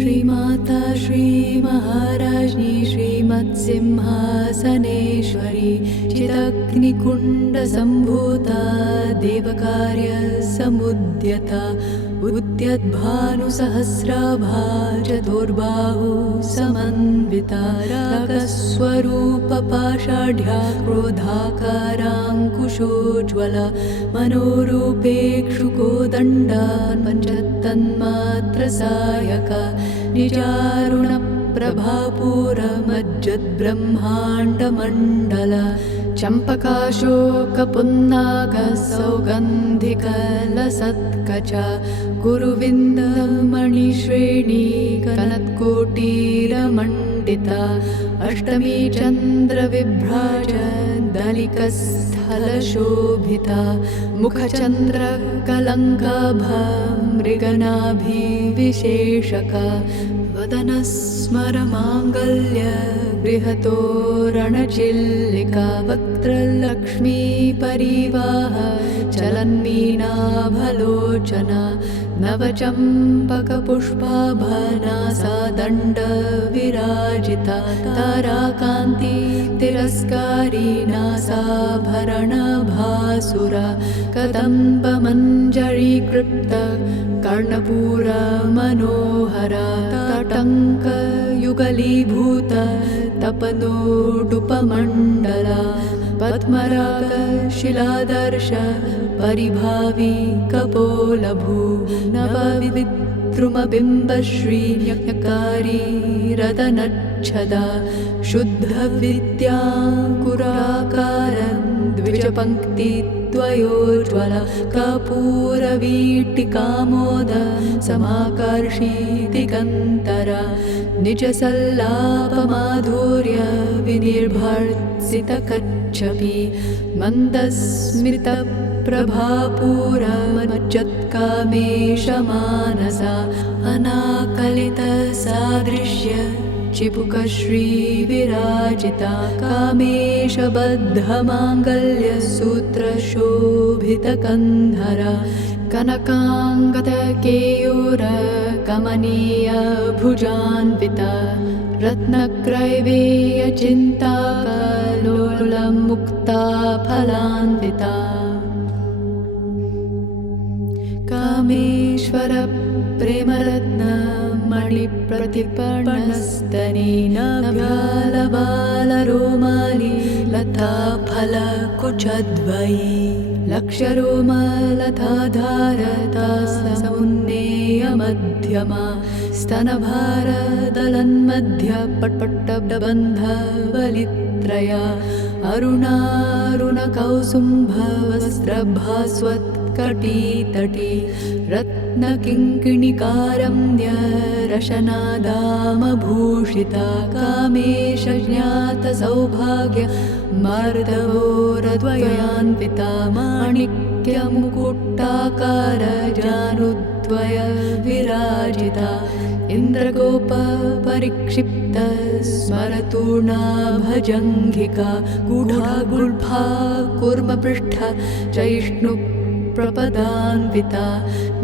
श्रीमाता श्रीमहाराज्ञी श्रीमत्सिंहासनेश्वरी चिदग्निकुण्डसम्भूता देवकार्यसमुद्यता उद्यद्भानुसहस्राभा चतुर्बाहु समन्विता रागस्वरूपपाषाढ्या क्रोधाकाराङ्कुशोज्ज्वला मनोरूपेक्षुकोदण्डा पञ्चतन्मात्रसायका निजारुणप्रभापूरमज्जद्ब्रह्माण्डमण्डला चम्पकाशोकपुन्नागसौगन्धिकलसत्कचा कुरुविन्दमणिश्रेणी कनत्कोटीरमण्डिता अष्टमी चन्द्रविभ्राज दलिकस्थलशोभिता मुखचन्द्रकलङ्काभा मृगनाभिविशेषका वदनस्मरमाङ्गल्य गृहतोरणचिल्लिका वक्त्रलक्ष्मीपरिवाह चलन्मीनाभलोचना नवचम्पकपुष्पाभनासा दण्डविराजिता ताराकान्ति तिरस्कारी नासाभरणभासुरा कदम्बमञ्जरीकृप्त कर्णपूरमनोहरा तटङ्कयुगलीभूत तपनोडुपमण्डला पद्मरागशिलादर्श परिभावी कपोलभू नवविद्रुमबिम्बश्रीयकारी रदनच्छदा शुद्धविद्याङ्कुराकार द्विजपङ्क्तिद्वयोज्ज्वला कर्पूरवीटिकामोद समाकर्षीदिगन्तरा निजसल्लापमाधुर्य विनिर्भर्त्सितकच्छपि मन्दस्मितप्रभापूरमज्जत्कामेशमानसा अनाकलितसादृश्य चिपुकश्रीविराजिता कामेशबद्धमाङ्गल्यसूत्रशोभितकन्धरा कनकाङ्गदकेयूरकमनीयभुजान्विता रत्नक्रैवेयचिन्ताकलोलमुक्ता फलान्विता कामेश्वर प्रेमरत्नमणिप्रतिपर्णस्तनेनाभ्यालबालरोमाली लताफलकुचद्वयी लक्ष्यरोमलताधारता समुन्नेयमध्यमा स्तनभारदलन्मध्य पट्पट्टबन्धवलित्रया अरुणारुणकौसुम्भवस्त्रभास्वत्कटीतटी रत्नकिङ्किणिकारम्य रशनादामभूषिता कामेशज्ञातसौभाग्य मार्दवोरद्वयान्विता माणिक्यमुकुट्टाकार जानुद्वय विराजिता इन्द्रगोपपरिक्षिप्त स्मरतूर्णाभजङ्घिका गूढागुल्फा कूर्मपृष्ठा चैष्णु प्रपदान्विता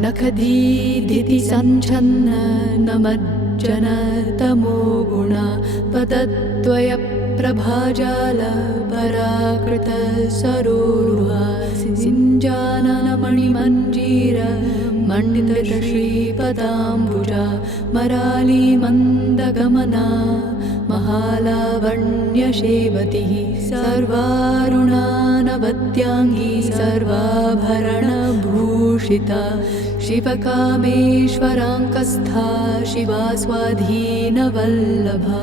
नखदीदिति सञ्छन्न नमज्जनतमो गुणा पदद्वय प्रभाजाल पराकृत सरोरुहा सिञ्जाननमणिमञ्जीर मण्डितश्रीपदाम्बुजा मराली मन्दगमना महालावण्यशेवतिः सर्वारुणानवत्याङ्गी सर्वाभरणभूषिता शिवकामेश्वराङ्कस्था शिवा स्वाधीनवल्लभा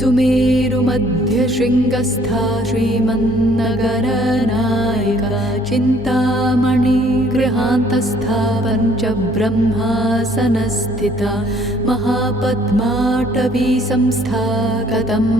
सुमेरुमध्यशृङ्गस्था श्रीमन्नगरनायिका चिन्तामणिगृहान्तस्था पञ्चब्रह्मासनस्थिता महापद्माटवीसंस्था कदम्बवनवासिनी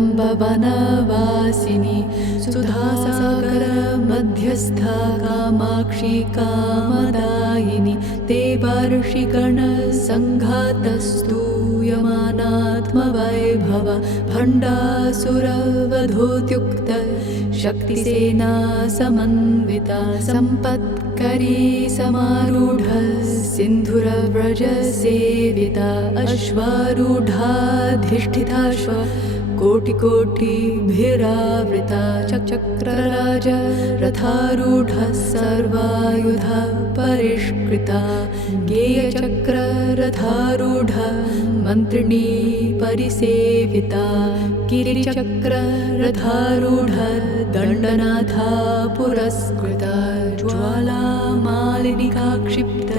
सुधासागरमध्यस्था कामाक्षी कामदायिनी देवर्षिगणसङ्घातस्तूयमानात्मवैभव भण्डासुरवधोद्युक्त शक्तिसेना समन्विता सम्पत्करी समारूढ सिन्धुरव्रजसेविता अश्वारूढाधिष्ठिताश्व कोटिकोटिभिरावृता चक्रराज रथारूढः सर्वायुधा परिष्कृता गेयचक्ररथारूढ मन्त्रिणी परिसेविता गिरिचक्ररथारूढ दण्डनाथा पुरस्कृता ज्वालामालिनिका क्षिप्त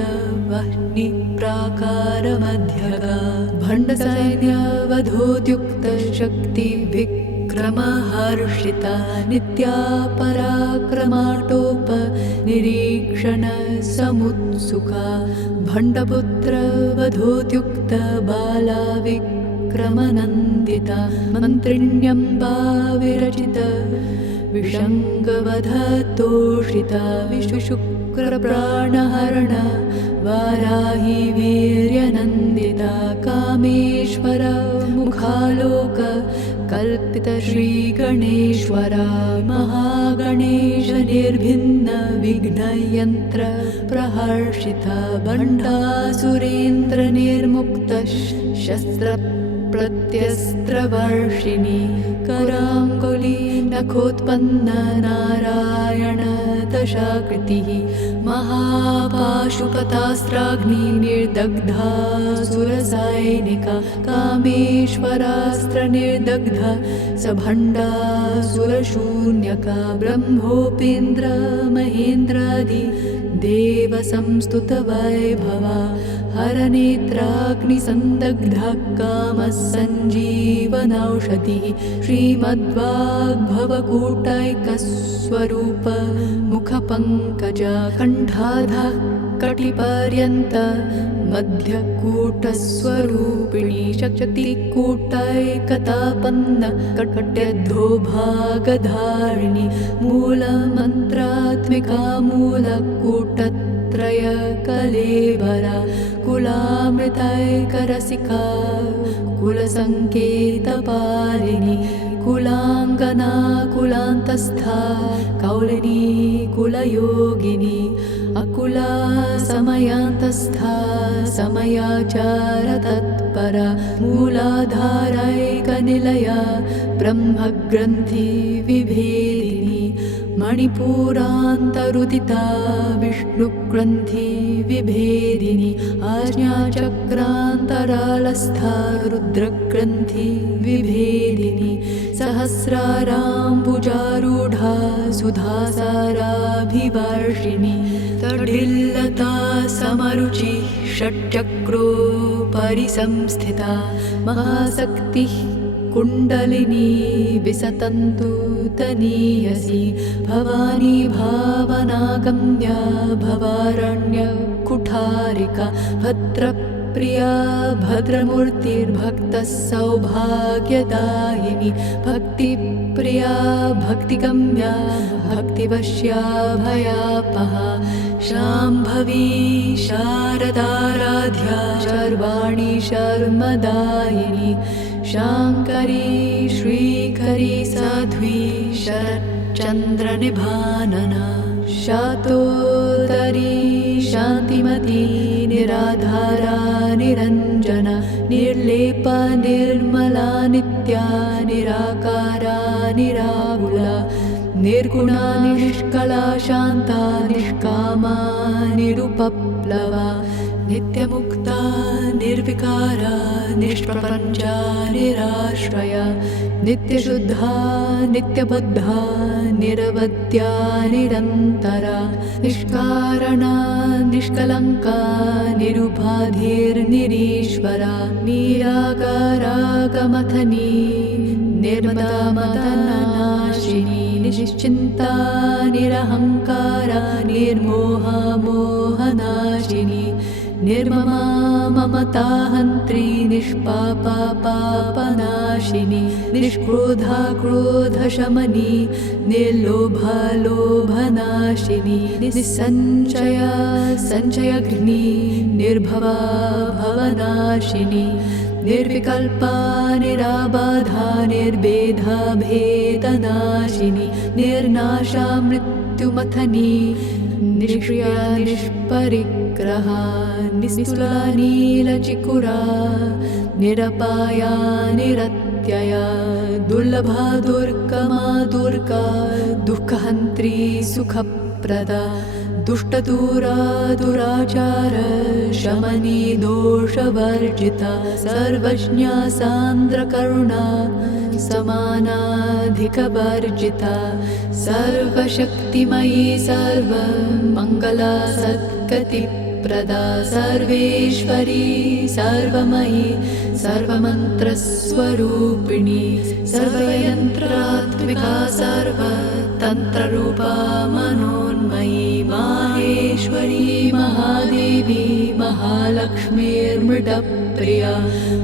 वह्निप्राकारमध्यगा भण्डसैन्यवधोद्युक्त शक्तिविक्रमहर्षिता नित्या पराक्रमाटोप निरीक्षण समुत्सुका भण्डपुत्रवधोद्युक्त बाला विक्रमनन्दिता मन्त्रिण्यम्बा विरचित विषङ्गवधतोषिता विशुशुक्रप्राणहरण वाराही वीर्यनन्दिता कामेश्वर मुखालोक कल्पित श्रीगणेश्वरा महागणेश निर्भिन्न विघ्नयन्त्र प्रहर्षिता भण्डासुरेन्द्र निर्मुक्त शस्त्र प्रत्यस्त्रवर्षिणी कराङ्गुली नखोत्पन्न नारायण दशाकृतिः महापाशुपतास्त्राग्नि निर्दग्धा सुरसैनिका कामेश्वरास्त्र निर्दग्ध सभण्डासुरशून्यका ब्रह्मोपेन्द्र महेन्द्रादि देव संस्तुत वैभवा हरनेत्राग्निसन्दग्धः कामः सञ्जीवनौषधिः श्रीमद्वाग्भवकूटैकस्वरूप मुखपङ्कजा कण्ठाधः कटिपर्यन्त मध्यकूटस्वरूपिणी शक्तिकूटैकतापन्न कट्यधोभागधारिणी मूलमन्त्रात्मिका मूलकूटत्रय कलेबरा कुलामृतैकरसिका कुलसङ्केतपालिनी कुलाङ्गना कुलान्तस्था कौलिनी कुलयोगिनी अकुला समयान्तस्था समयाचार तत्परा मूलाधारैकनिलया ब्रह्मग्रन्थि विभेदिनी मणिपुरान्तरुदिता विष्णुग्रन्थि विभेदिनी आज्ञाचक्रान्तरालस्था रुद्रग्रन्थि विभेदिनी सहस्राराम्बुजारूढा सुधासाराभिवर्षिणी तडिल्लता समरुचि षट्चक्रोपरिसंस्थिता महाशक्तिः कुण्डलिनी विसतन्तु तनीयसी भवानी भावनागम्या भवारण्य कुठारिका भद्रप्रिया भद्रमूर्तिर्भक्तः सौभाग्यदायिनी भक्तिप्रिया भक्तिगम्या भक्तिवश्या भयापहा शाम्भवी शारदाराध्या शर्वाणी शर्मदायिनी शाङ्करी श्रीकरी साध्वी शरच्चन्द्रनिभानना शातोदरी शान्तिमती निराधारा निरञ्जना निर्लेपा निर्मला नित्या निराकारा निराकुला निर्गुणा निष्कला शान्ता निष्कामा निरुपप्लवा नित्यमुक्ता निर्विकारा निष्प्रपञ्चा निराश्रया नित्यशुद्धा नित्यबुद्धा निरवद्या निरन्तरा निष्कारणा निष्कलङ्का निरुपाधिर्निरीश्वरा निराकारागमथनी निर्मदामदनाशिनी निश्चिन्ता निरहङ्कारा निर्मोहा मोहनाशिनी निर्ममा ममताहन्त्री निष्पापा पापनाशिनी निष्क्रोधा क्रोधशमनी निर्लोभा लोभनाशिनी निस्सञ्चया सञ्चयघ्नी निर्भवा भवनाशिनी निर्विकल्पा निराबाधा निर्भेदा भेदनाशिनी निर्नाशा मृत्युमथनी निष्क्रिया निष्परिग्रहा निस्तुला नीलचिकुरा निरपाया निरत्यया दुर्लभा दुर्गमा दुर्गा दुःखहन्त्री सुखप्रदा दुष्टदूरा दुराचार शमनी दोषवर्जिता सर्वज्ञा सान्द्रकरुणा समानाधिकवर्जिता सर्वशक्तिमयी सर्वमङ्गला सद्गतिप्रदा सर्वेश्वरी सर्वमयी सर्वमन्त्रस्वरूपिणी सर्वयन्त्रात्मिका सर्वतन्त्ररूपा मनोन्मयी माहेश्वरी महादेवी महालक्ष्मीर्मृतप्रिया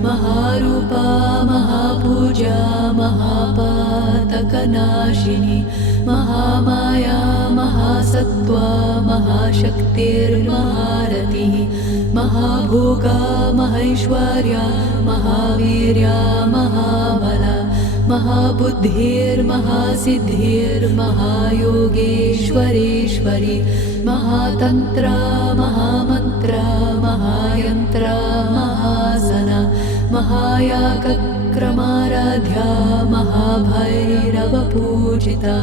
महारूपा महापूजा महापातकनाशिनी महामाया महासत्त्वा महाशक्तिर्महारतिः महाभोगा महेश्वर्या महावीर्या महाबला महाबुद्धिर्महासिद्धिर्महायोगेश्वरेश्वरी महातन्त्रा महामन्त्रा महायन्त्रा महासना महायागक्रमाराध्या महाभैरवपूजिता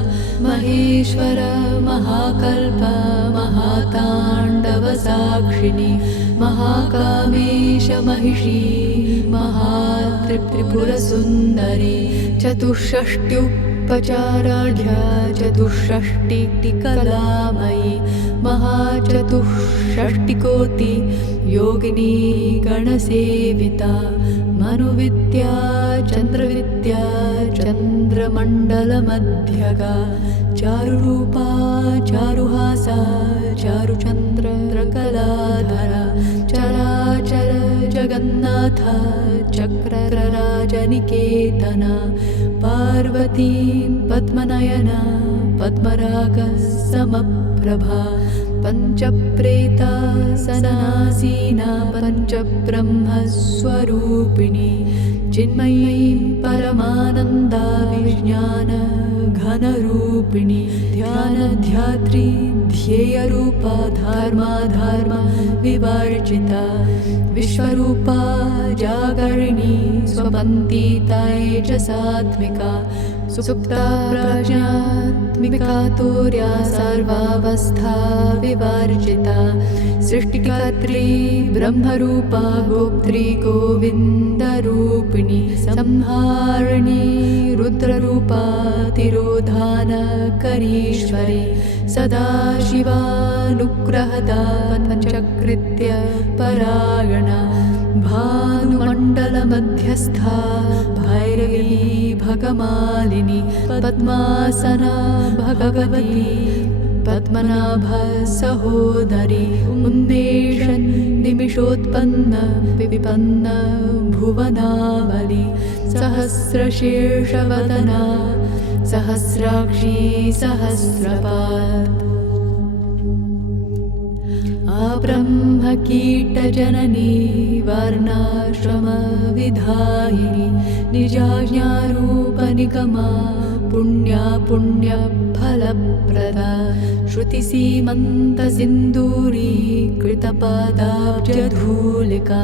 महेश्वर महाकल्प महाताण्डवसाक्षिणी महाकामेश महिषी महात्रिपुरसुन्दरी चतुष्षष्ट्युपचाराढ्या चतुष्षष्टिकलामयी महाचतुष्षष्टिकोटि योगिनी गणसेविता मनुविद्या चन्द्रविद्या चन्द्रमण्डलमध्यगा चारुरूपा चारुहासा चारुचन्द्रकलाधरा चराचर जगन्नाथ चक्रराजनिकेतना पार्वती पद्मनयना पद्मरागसमप्रभा पञ्चप्रेता सनासीना पञ्चब्रह्मस्वरूपिणी चिन्मयी परमानन्दा विज्ञान घनरूपिणी ध्यानध्यात्री ध्येयरूपा धर्मा विवर्जिता विश्वरूपा जागरिणी स्वपन्तिता सात्विका सुप्ता प्रज्ञात्मिका तुर्या सर्वावस्था विवर्जिता सृष्टिकर्त्री ब्रह्मरूपा गोप्त्री गोविन्दरूपिणी संहारिणी रुद्ररूपा तिरोधानकरीश्वरी सदाशिवानुग्रहदा पञ्चकृत्य परायणा भानुमण्डलमध्यस्था भैरवी भगमालिनी पद्मासना भगवती पद्मनाभ सहोदरी उन्मेषन् निमिषोत्पन्न विपन्न भुवनावली सहस्रशीर्षवदना सहस्राक्षी सहस्रपात् ब्रह्मकीटजननी वर्णाश्रमविधायिनी निजाज्ञारूपनिगमा पुण्या पुण्यफलप्रदा श्रुतिसीमन्तसिन्दूरी कृतपादाब्जधूलिका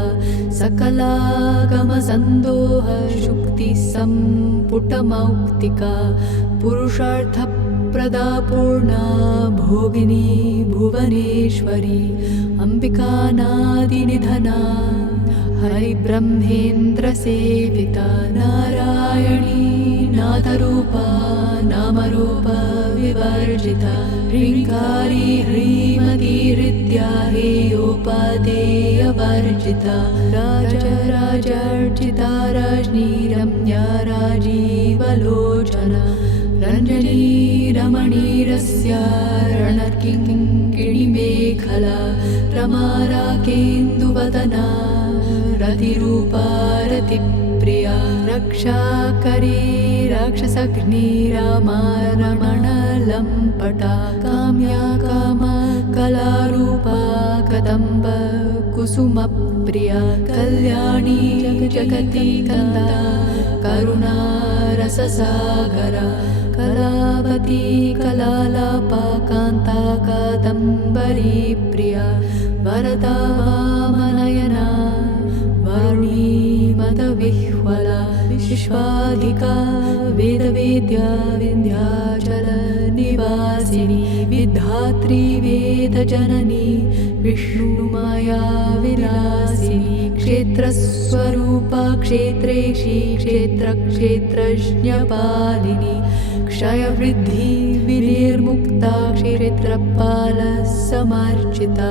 सकलागमसन्दोह शुक्तिसम्पुटमौक्तिका पुरुषार्थप्रदा पूर्णा भोगिनी भुवनेश्वरी अम्बिकानादिनिधना हरिब्रह्मेन्द्रसेविता नारायणी नादरूपा नामरूपा विवर्जिता ह्रीङ्कारी ह्रीमती हृद्या हेयोपादेयवर्जिता राजराजर्जिता रजनी रम्या राजीवलोचना रञ्जनी रमणीरस्या रणकिङ्किणीमेखला कुमारा केन्दुवदना रतिरूपा रतिप्रिया रक्षाकरी राक्षसघ्नी रामा रमणलम्पटा काम्या कामकलारूपा कदम्ब कुसुमप्रिया कल्याणी जगति कन्दा करुणा रससागरा कलावती कलालापा कान्ता कादम्बरी प्रिया वरदा वामनयना वारुणी मदविह्वला विश्वाधिका वेदवेद्या विन्ध्याचल निवासिनी विधात्री वेदजननी विष्णुमाया विलासिनी क्षेत्रस्वरूपा क्षेत्रेशी क्षेत्रक्षेत्रज्ञपालिनी क्षयवृद्धि विनिर्मुक्ता क्षेत्रपालसमार्चिता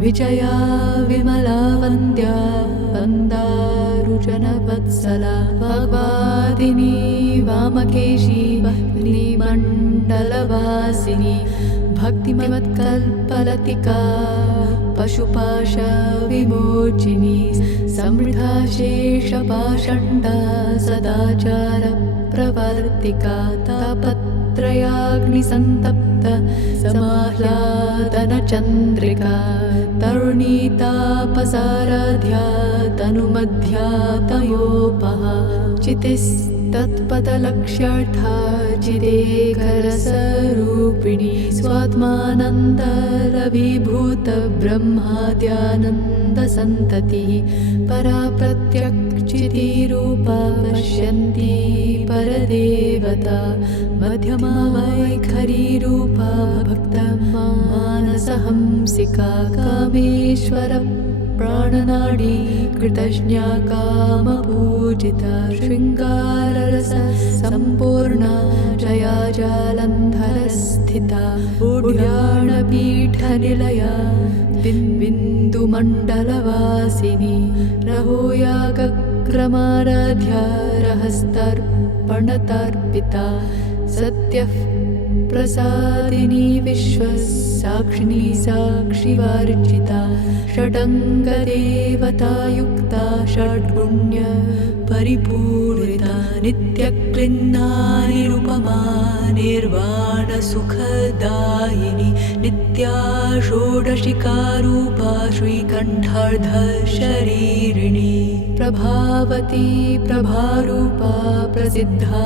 विजया विमला वन्द्या वन्दारुजनवत्सला वाग्वादिनी वामकेशी वह्निमण्डलवासिनी भक्तिमत्कल्पलतिका पशुपाश विमोचिनी समृद्धा शेषपाषण्डा सदाचार प्रवर्तिका तापत्रयाग्निसन्तप्त समाह्लादनचन्द्रिका तरुणीतापसाराध्या तनुमध्या तमोपहा चितिस्तत्पदलक्ष्यार्था चिदेकरसरूपिणी स्वात्मानन्दलभीभूत ब्रह्माद्यानन्दसन्ततिः परा प्रत्यक्षितिरूपा पश्यन्ती परदेवता मध्यमा वैखरीरूपा भक्तमानसहंसिका कामेश्वर प्राणनाडी कृतज्ञा कामपूजिता शृङ्गाररस सम्पूर्णा जया जालन्धरस्थिता उड्याणपीठनिलया बिन्दुमण्डलवासिनी रहोयागक्रमाराध्या रहस्तर्पणतर्पिता सत्यः प्रसादिनी विश्वसाक्षिणी साक्षिवार्चिता षडङ्गदेवतायुक्ता षड्गुण्य परिपूरिता नित्यक्लिन्ना निरुपमा निर्वाणसुखदायिनी नित्या षोडशिकारूपा श्रीकण्ठार्धशरीरिणी प्रभावती प्रभारूपा प्रसिद्धा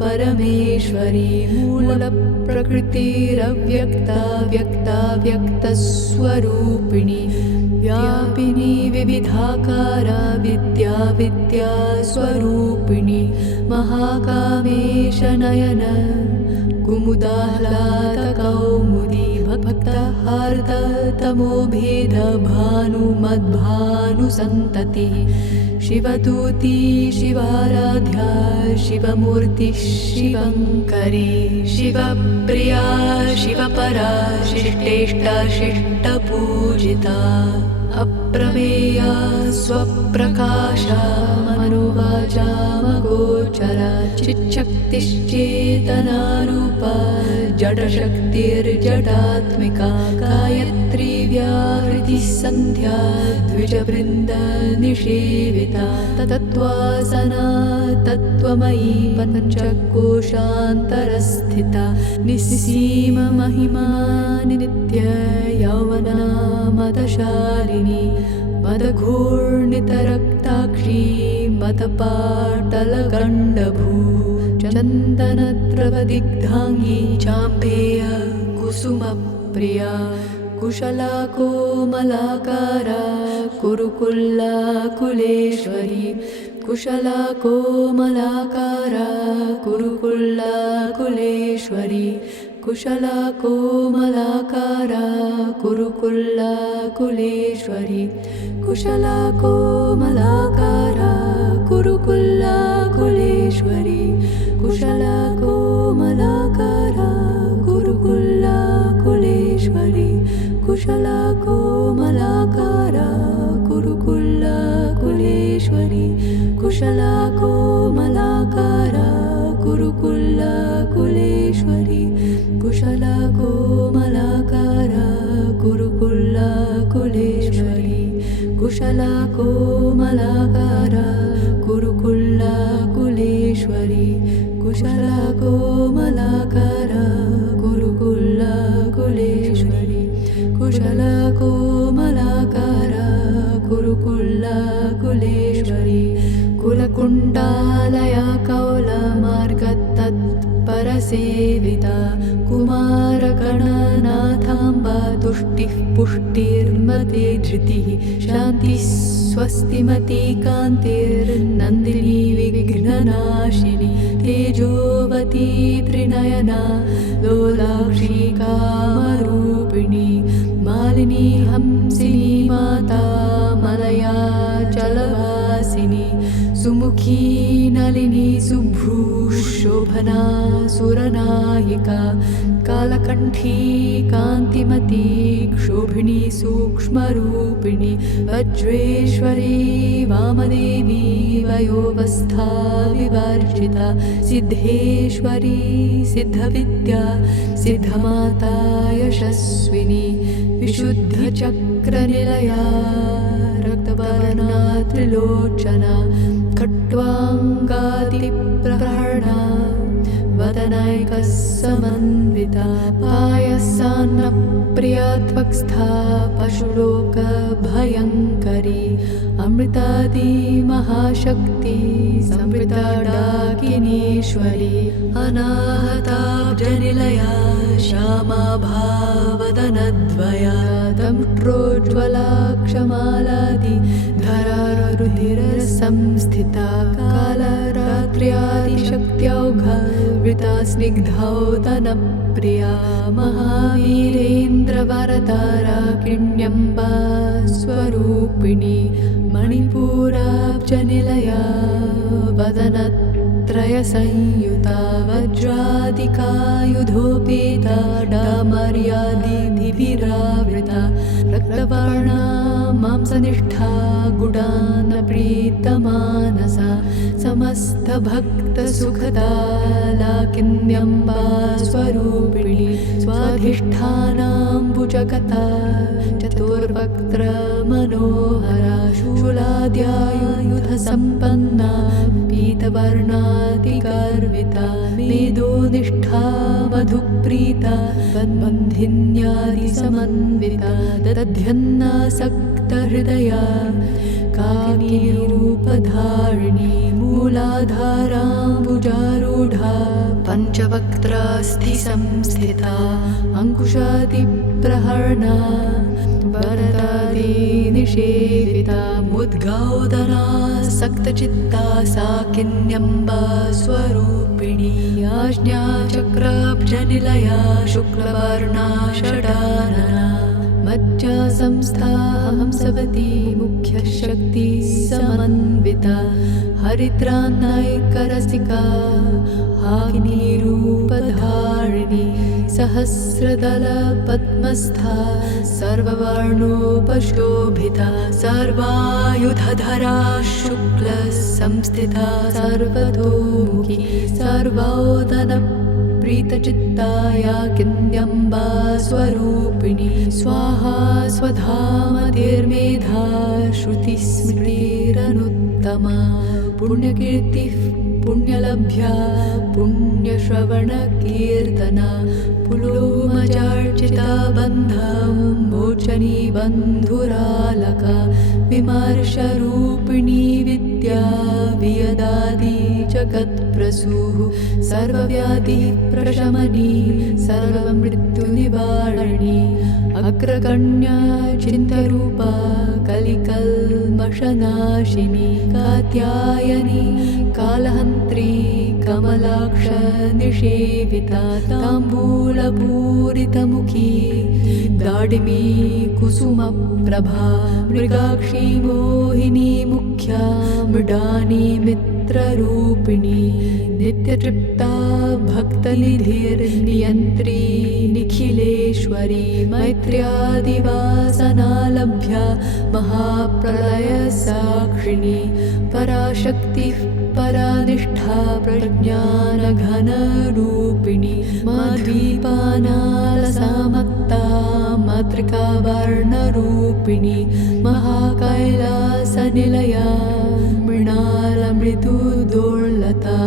परमेश्वरी मूलप्रकृतिरव्यक्ता व्यक्ता व्यक्तस्वरूपिणी व्यापिनी विविधाकारा विद्या विद्यास्वरूपिणी महाकामेशनयन कुमुदाह्लादकौमुदी भक्तहार्दतमोभेद भानुमद्भानुसन्ततिः शिवदूती शिवाराध्या शिवमूर्तिः शिवङ्करी शिवप्रिया शिवपरा शिष्टेष्टा शिष्टपूजिता अप्रमेया स्वप्रकाशा मनोवाचामगोचरा चिच्छक्तिश्चेतनारूपा जडशक्तिर्जडात्मिका गायत्री व्याहृतिः सन्ध्या द्विजवृन्दनिषेविता तत्त्वासना तत्त्वमयी पञ्चकोशान्तरस्थिता निस्सीममहिमा नित्य यौवना मदशालिनी मदघूर्णितरक्ताक्षी मतपाटलगण्डभू चन्दनद्रवदिग्धाङ्गी चाम्पेय कुसुमप्रिया कुशला कोमलाकारा कुरुकुल्ला कुलेश्वरी कुशला कोमलाकारा कुरुकुल्ला कुलेश्वरी कुशला कोमलाकारा कुरुकुल्ला कुलेश्वरी कुशला कोमलाकारा कुरुकुल्ला कुलेश्वरी कुशला कोमलाकारा कुरुकुल्ला कुलेश्वरी कुशला कोमलाकारा कुरुकुल्ला कुलेश्वरी कुशला कोमलाकारा कुरुकुल्ला कुलेश्वरी कुशला कोमलाकारा कुरुकुल्ला कुलेश्वरी कुशला कोमलाकारा कुरुकुल्ला कुलेश्वरी कुशला कोमलाकारा कुरुकुल्ला कुलेश्वरी कुशला कोमलाकारा कुरुकुल्ला कुलेश्वरी कुलकुण्डालया कौलमार्गतत्परसेविता कुमारगणनाथाम्बा तुष्टिः पुष्टिर्मते धृतिः शान्तिः स्वस्तिमती कान्तिर्नन्दिनी विघ्ननाशिनी तेजोवती त्रिनयना लोलाक्षी कामरूपिणी मालिनी हंसिनी माता मलया चलवासिनी सुमुखी नलिनी सुभ्रू शोभना सुरनायिका कालकण्ठी कान्तिमती क्षोभिणी सूक्ष्मरूपिणी वज्रेश्वरी वामदेवी वयोवस्था विवर्जिता सिद्धेश्वरी सिद्धविद्या सिद्धमाता यशस्विनी विशुद्धचक्रनिलया रक्तवर्णा त्रिलोचना खट्वाङ्गादिप्रहरणा वदनैकसमन्विता पायसान्नप्रिया त्वक्स्था पशुलोकभयङ्करी अमृतादि महाशक्ति संवृता डाकिनीश्वरी अनाहताब्जनिलया श्यामा भावदनद्वया दंष्ट्रोज्ज्वला क्षमालादि धरारुधिरसंस्थिता कालरात्र्यादिशक्त्यौघा वृता स्निग्धौदनप्रिया महावीरेन्द्रवरदाराकिण्यम्बा स्वरूपिणी मणिपुराब्जनिलया वदनत्रयसंयुता वज्रादिकायुधोपेता डामर्यादिभिरावृता रक्तवर्णा मांसनिष्ठा गुडान्नप्रीतमानसा समस्तभक्तसुखदा लाकिन्यम्बा स्वरूपिणी स्वाधिष्ठानाम्बुजगता चतुर्वक्त्रमनोहरा शूलाद्यायुधसम्पन्ना पीतवर्णातिगर्विता मेदोनिष्ठा मधुप्रीता तद्बन्धिन्यादिसमन्विता दध्यन्नासक्तहृदया काकीरूपधारिणी मूलाधाराम्बुजारूढा पञ्चवक्त्रास्थिसंस्थिता अङ्कुशादिप्रहरणा वरदादिनिषेविता मुद्गौदना सक्तचित्ता साकिन्यम्बा स्वरूपिणी आज्ञाचक्राब्जनिलया शुक्लवर्णा षडानना मज्जा संस्था हंसवती मुख्यशक्ति समन्विता हरिद्रान्नैकरसिका हाकिनीरूपधारिणी सहस्रदलपद्मस्था सर्ववर्णोपशोभिता सर्वायुधधरा शुक्लसंस्थिता सर्वतोमुखी सर्वोदन प्रीतचित्ताया किन्यम्बा स्वरूपिणी स्वाहा स्वधामतिर्मेधा श्रुतिस्मृतिरनुत्तमा पुण्यकीर्तिः पुण्यलभ्या पुण्यश्रवणकीर्तना पुलोमचार्चिता बन्धं मोचनी बन्धुरालका विमर्शरूपिणी विद्या वियदादि जगत्प्रसूः सर्वव्याधिप्रशमनी सर्वमृत्युनिवारिणी अग्रगण्या चिन्तरूपा कलिकल्मषनाशिनी कात्यायनी कालहन्त्री कमलाक्ष निषेविता ताम्बूलपूरितमुखी दाडिमी कुसुमप्रभा मृगाक्षी मोहिनी मुख्या मृडानी मित्ररूपिणी नित्यतृप्ता भक्तनिधिर्नियन्त्री निखिलेश्वरी मैत्र्यादिवासनालभ्या महाप्रलयसाक्षिणी पराशक्तिः परानिष्ठा प्रज्ञानघनरूपिणी माध्वीपानालसामत्ता मातृकावर्णरूपिणी महाकैलासनिलया मृणालमृदुदोर्लता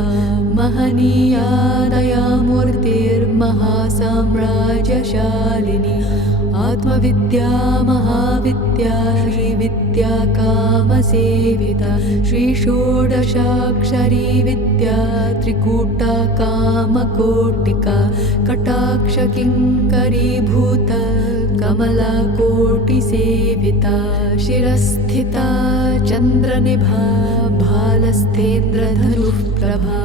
महनीया दयामूर्तिर्महासाम्राज्यशालिनी आत्मविद्या महाविद्या श्रीविद्या कामसेविता श्रीषोडशाक्षरी विद्या त्रिकूटा कामकोटिका कटाक्षकिङ्करीभूत कमलाकोटिसेविता शिरस्थिता चन्द्रनिभा भालस्तेन्द्रधनुः प्रभा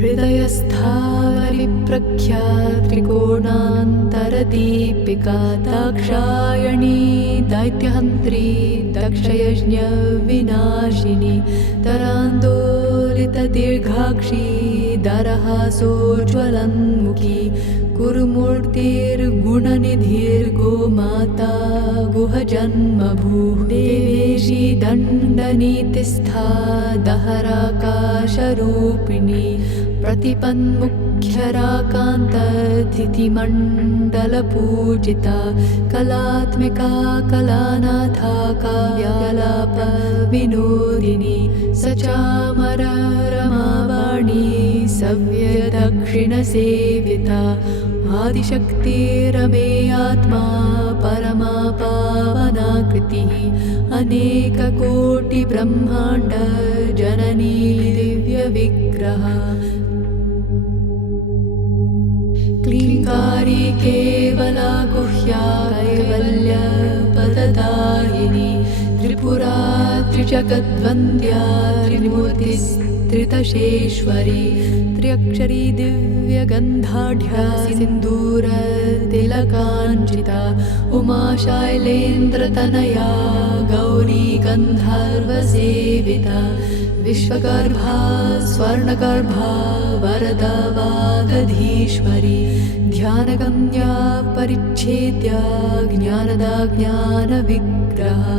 हृदयस्था परिप्रख्या त्रिकोणान्तरदीपिका दाक्षायणी दैत्यहन्त्री दक्षयज्ञविनाशिनी तरान्दोलितदीर्घाक्षी दरहासोज्ज्वलन्मुखी गुरुमूर्तिर्गुणनिधिर्गोमाता गुहजन्मभूः देवेशी दण्डनीतिस्था दहराकाशरूपिणी प्रतिपन्मुख्यराकान्ततिथिमण्डलपूजिता कलात्मिका कलानाथा काव्यालापविनोदिनी सचामररमावाणी सव्यदक्षिणसेविता आदिशक्तिरमेयात्मा परमा पावनाकृतिः अनेककोटिब्रह्माण्ड जननी दिव्यविग्रहा क्लीङ्कारी केवला गुह्या कैवल्यपददायिनी त्रिपुरा त्रिजगद्वन्द्या त्रिमूर्तिस्त्रिदशेश्वरी त्र्यक्षरी दिव्यगन्धाढ्या सिन्दूरतिलकाञ्चिता उमा शैलेन्द्रतनया गौरी गन्धर्वसेविता विश्वगर्भा स्वर्णगर्भा वरदा वागधीश्वरी ध्यानगम्या परिच्छेद्या ज्ञानदा ज्ञानविग्रहा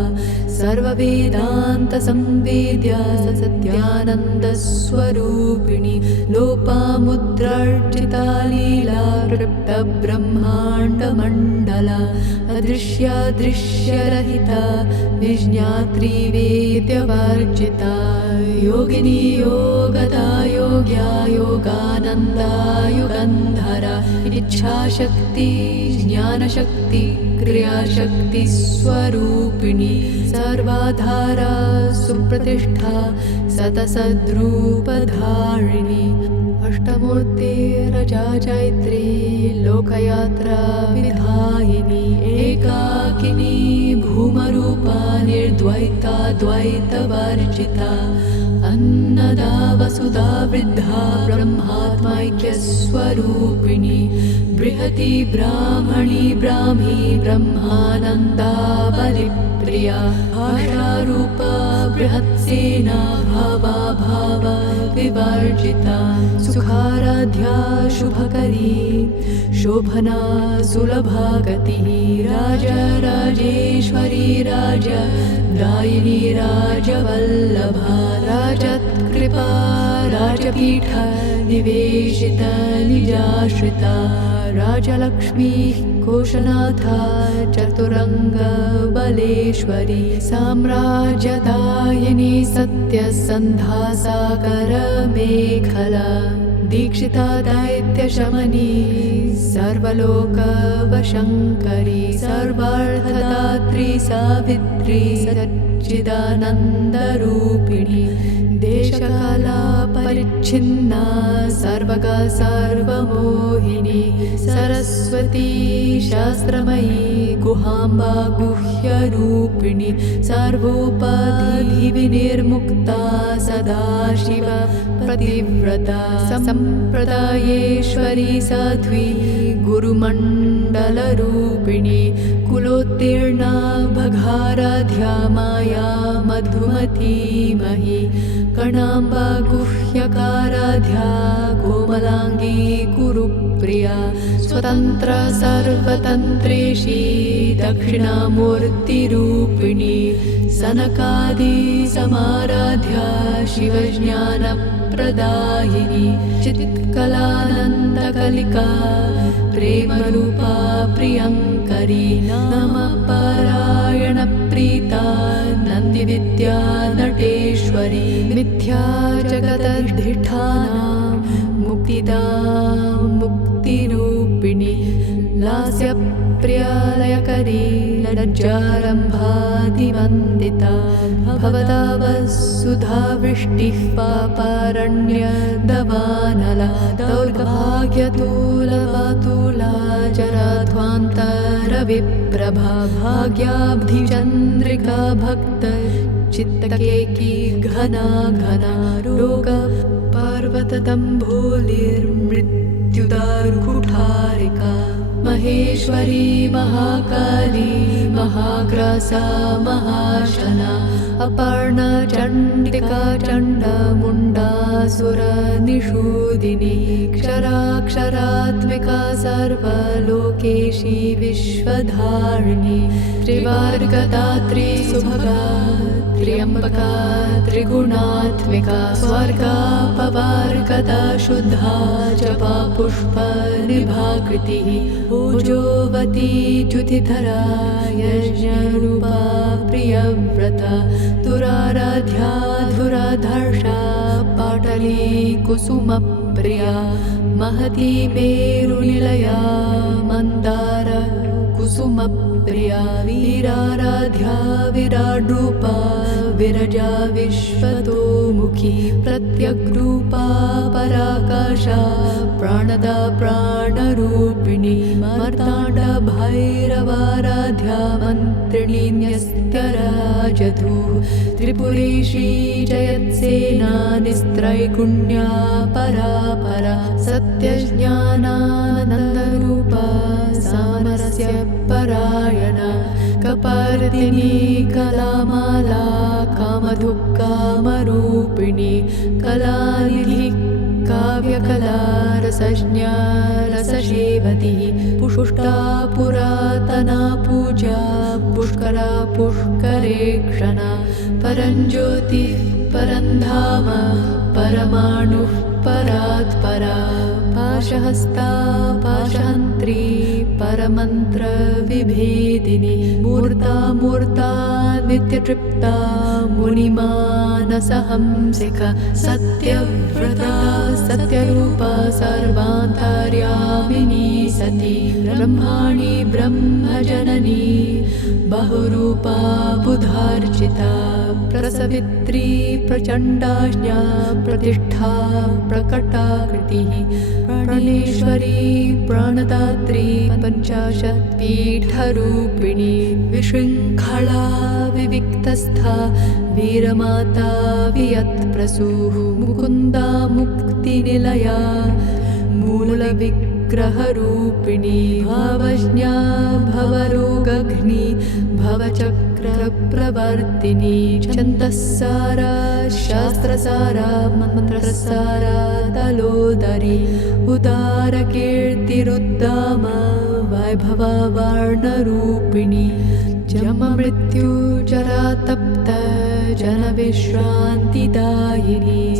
सर्ववेदान्तसंवेद्या सत्यानन्दस्वरूपिणी लोपामुद्रार्चिता लीला तृप्तब्रह्माण्डमण्डला अदृश्यादृश्यरहिता विज्ञात्री वेद्यवर्जिता योगिनी योगदा योग्या योगानन्दा युगन्धरा इच्छाशक्ति ज्ञानशक्ति क्रियाशक्ति स्वरूपिणी सर्वाधारा सुप्रतिष्ठा सतसद्रूपधारिणी अष्टमूर्तिरजा चैत्री लोकयात्रा विधायिनी एकाकिनी भूमरूपा निर्द्वैता द्वैतवर्जिता अन्नदा वसुधा वृद्धा ब्रह्मात्मैक्यस्वरूपिणी बृहती ब्राह्मणी ब्राह्मी ब्रह्मानन्दा बलिप्रिया भाषारूपा बृहत्सेना भावा भाव विवर्जिता सुखाराध्या शुभकरी शोभना सुलभा गतिः राजराजेश्वरी राज दायिनी राजवल्लभा राजत्कृपा राजपीठ निवेशित निजाश्रिता राजलक्ष्मीः कोशनाथा चतुरङ्गबलेश्वरी साम्राज्यदायिनी सत्यसन्धासागरमेखला दीक्षिता दैत्यशमनी सर्वलोकवशङ्करी सर्वार्थदात्री सावित्री सच्चिदानन्दरूपिणी देशकाला परिच्छिन्ना सर्वगा सर्वमोहिनी सरस्वती शास्त्रमयी गुहाम्बा गुह्यरूपिणी सर्वोपाधिविनिर्मुक्ता सदाशिव प्रतिव्रता सम्प्रदायेश्वरी साध्वी गुरुमण्डलरूपिणी कुलोत् ज्योतिर्ना भगाराध्या माया मधुमतीमहि कर्णाम्बा गुह्यकाराध्या कोमलाङ्गी कुरुप्रिया स्वतन्त्र सर्वतन्त्रेशी दक्षिणामूर्तिरूपिणी सनकादि समाराध्या शिवज्ञानप्रदायिनी चित्कलानन्दकलिका प्रेमरूपा प्रियङ्करी नमः पारायणप्रीता नन्दिविद्या नटेश्वरी मिथ्या जगदधिष्ठाना मुक्तिदा मुक्तिरूपिणी लास्यप्रियालयकरी लज्जारम्भादिवन्दिता भवता वसुधावृष्टिः पापारण्यदवानला दौर्भाग्यतुलवातुला जराध्वान्तरविप्रभा भाग्याब्धिचन्द्रिका भक्त चित्तकेकी घना घना रोग पर्वतदम्भोलिर्मृत्युदारुकुठारिका महेश्वरी महाकाली महाग्रासा महाशना अपर्णा चण्डिका चण्डमुण्डासुरनिषूदिनी क्षराक्षरात्मिका सर्वलोकेशी विश्वधारिणी त्रिवर्गदात्री सुभगा त्र्यम्बका त्रिगुणात्मिका स्वर्गापवर्गदा शुद्धा जपा पुष्पनिभाकृतिः ओजोवती च्युतिधरा यज्ञरूपा प्रियव्रता दुराराध्या धुराधर्षा पाटली कुसुमप्रिया महती मेरुनिलया मन्दार कुसुमप्रिया वीराराध्या विराड्रूपा विरजा विश्वतोमुखी प्रत्यग्रूपा पराकाशा प्राणदा प्राणरूपिणी मार्ताण्ड भैरवाराध्या मन्त्रिणी न्यस्तराजधूः त्रिपुरेशी जयत्सेना निस्त्रैगुण्या परापरा सत्यज्ञानानन्दरूपा सामरस्य परायणा कपर्दिनी कलामाला कामधुक्कामरूपिणी कलानिधि काव्यकला रसज्ञा रससेवती पुष्टा पुरातना पूजा पुष्करा पुष्करेक्षणा परञ्ज्योतिः परन्धाम परमाणुः परात्परा पाशहस्ता पाशहन्त्री परमन्त्रविभेदिनी मूर्ता मूर्ता नित्यतृप्ता मुनिमानसहंसिका सत्यव्रता सत्यरूपा सर्वान्तर्यामिनी सती ब्रह्माणि ब्रह्मजननी बहुरूपा बुधार्चिता प्रसवित्री प्रचण्डाज्ञा प्रतिष्ठा प्रकटाकृतिः प्राणेश्वरी प्राणदात्री पञ्चाशत्पीठरूपिणी विशृङ्खला विविक्तस्था वीरमाता वियत्प्रसूः मुकुन्दा मुक्तिनिलया मूलविग्रहरूपिणी भावज्ञा भवरोगघ्नी भवचक्रप्रवर्तिनी छन्दस्सारा शास्त्रसारा मन्त्रसारा तलोदरी उदारकीर्तिरुद्दामा वैभवा वर्णरूपिणी जन्ममृत्युजरातप्त जनविश्रान्तिदायिनी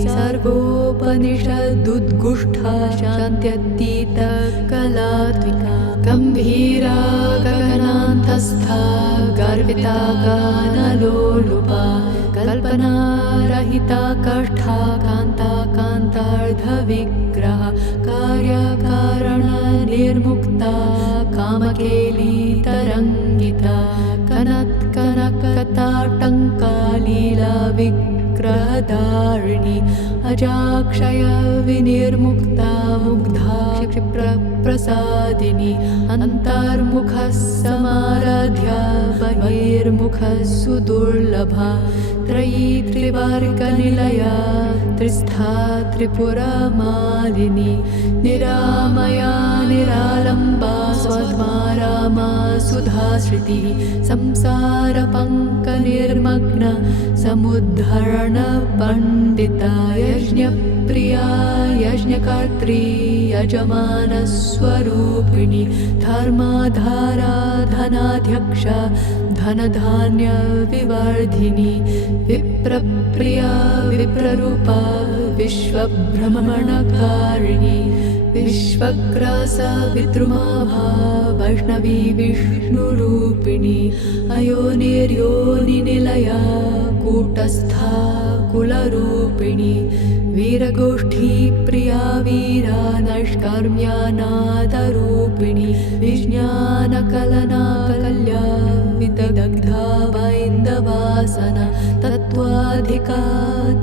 सर्वोपनिषदुद्गुष्ठा शान्त्यतीता कलात्मिका गम्भीरा गगनान्तस्था गर्विता गानलोलुपा कल्पनारहिता काष्ठा कान्ता कान्तार्धविग्रहा कार्यकारणनिर्मुक्ता कामकेली तरङ्गिता कनत्कनकताटङ्का लीला विग्रहधारिणी अजाक्षय विनिर्मुक्ता मुग्धा क्षिप्रप्रसादिनी अन्तर्मुखः समाराध्या बहिर्मुखः सुदुर्लभा त्रयी त्रिवर्गनिलया त्रिस्था त्रिपुरमालिनी निरामया निरालम्बा स्वध्मारामा सुधाश्रुतिः संसारपङ्कनिर्मग्न समुद्धरणपण्डिता यज्ञप्रिया यज्ञकर्त्री यजमानस्वरूपिणी धर्माधारा धनाध्यक्षा धनधान्यविवर्धिनी विप्रप्रिया विप्ररूपा विश्वभ्रमणकारिणी विश्वग्रासा विद्रुमाभा वैष्णवी विष्णुरूपिणी अयोनिर्योनिनिलया कूटस्था कुलरूपिणी वीरगोष्ठी प्रिया वीरा नैष्कर्म्या नादरूपिणी विज्ञानकलना कल्या विदग्धा वैन्दवासना तत्त्वाधिका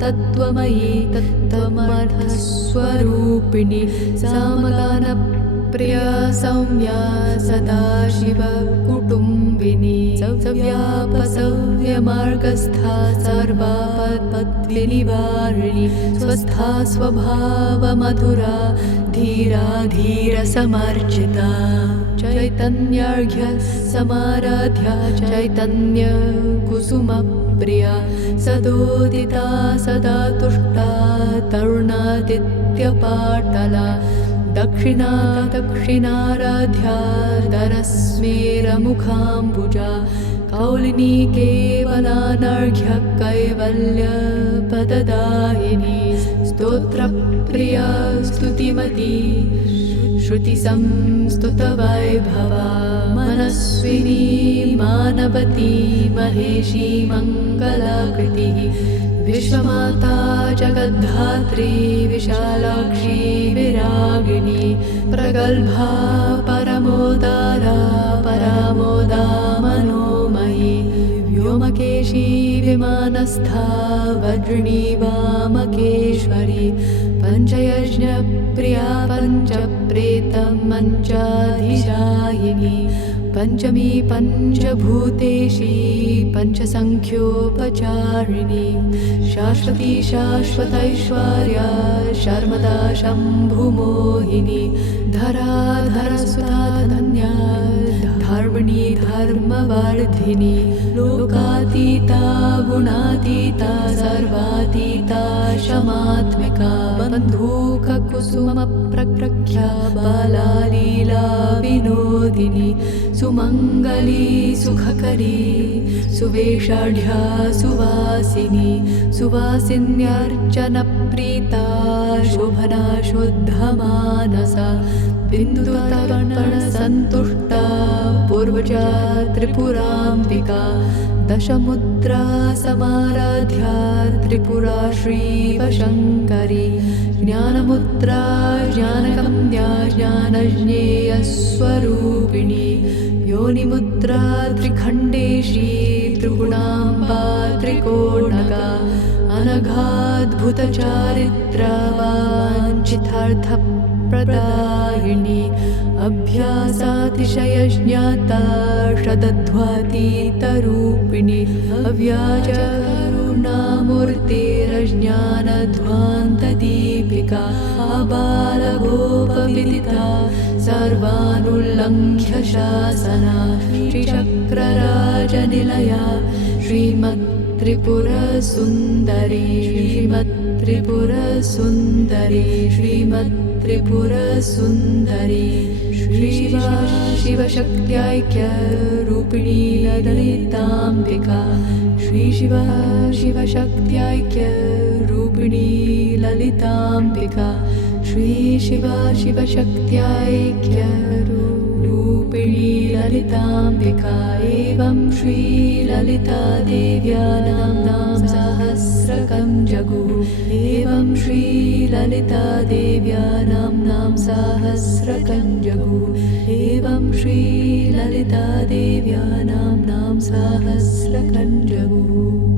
तत्त्वमयी तत्त्वमर्थस्वरूपिणी सामगानप्रिया सौम्या सदाशिव कुटुम्बिनी सव्यापसव्यमार्गस्था सर्वापद्विनिवारिणी स्वस्था स्वभावमधुरा धीरा धीरसमर्चिता चैतन्यार्घ्य समाराध्या चैतन्य कुसुमप्रिया सदोदिता सदा तुष्टा तरुणादित्यपाटला दक्षिणा दक्षिणाराध्या दरस्मेरमुखाम्बुजा कौलिनी केवलानर्घ्य कैवल्यपददायिनी स्तोत्रप्रिया स्तुतिमती श्रुतिसंस्तुतवैभवा मनस्विनी मानवती महेशी मङ्गलाकृतिः विश्वमाता जगद्धात्री विशालाक्षी विरागिणी प्रगल्भा परमोदारा परामोदा मनोमयी व्योमकेशी विमानस्था वज्रिणी वामकेश्वरी पञ्चयज्ञप्रिया पञ्चप्रेतमञ्चाधिशायिनी पञ्चमी पञ्चभूतेशी पञ्चसङ्ख्योपचारिणी शाश्वती शाश्वतैश्वर्या शर्मदा शम्भुमोहिनी धराधरसुता धन्या धर्मिणी धर्मवर्धिनी लोकातीता गुणातीता सर्वातीता शमात्मिका बन्धूककुसुमप्रख्या बालालीला विनोदिनी सुमङ्गली सुखकरी सुवेषाढ्या सुवासिनी सुवासिन्यर्चनप्रीता शोभना शुद्धमानसा बिन्दुतर्पणसन्तुष्टा पूर्वजा त्रिपुराम्बिका दशमुद्रा समाराध्या त्रिपुरा श्रीवशङ्करी ज्ञानमुद्रा ज्ञानगम्या ज्ञानज्ञेयस्वरूपिणी योनिमुद्रा त्रिखण्डेशी त्रिगुणाम्बा त्रिकोणगा अनघाद्भुतचारित्रा वाञ्छितार्थप्रदायिनी अभ्यासातिशयज्ञाता षदध्वातीतरूपिणी अव्याजकरुणामूर्तिरज्ञानध्वान्तदीपिका आबालगोपविदिता सर्वानुल्लङ्घ्य शासना श्रीचक्रराजनिलया श्रीमत्त्रिपुरसुन्दरी श्रीमत्त्रिपुरसुन्दरी श्रीमत्त्रिपुरसुन्दरी श्रीवा शिवशक्त्याख्यरूपिणी ललिताम्बिका श्रीशिवा शिवशक्त्याख्यरूपिणी ललिताम्बिका श्रीशिवा शिवशक्त्याख्यरूपिणी ललिताम्बिका एवं श्रीललितादेव्या नाम्नां सहस्रकं जगुः एवं श्रीललितादेव्या नाम्नां सहस्रकं जगुः एवं श्रीललितादेव्या नाम्नां सहस्रकं जगुः।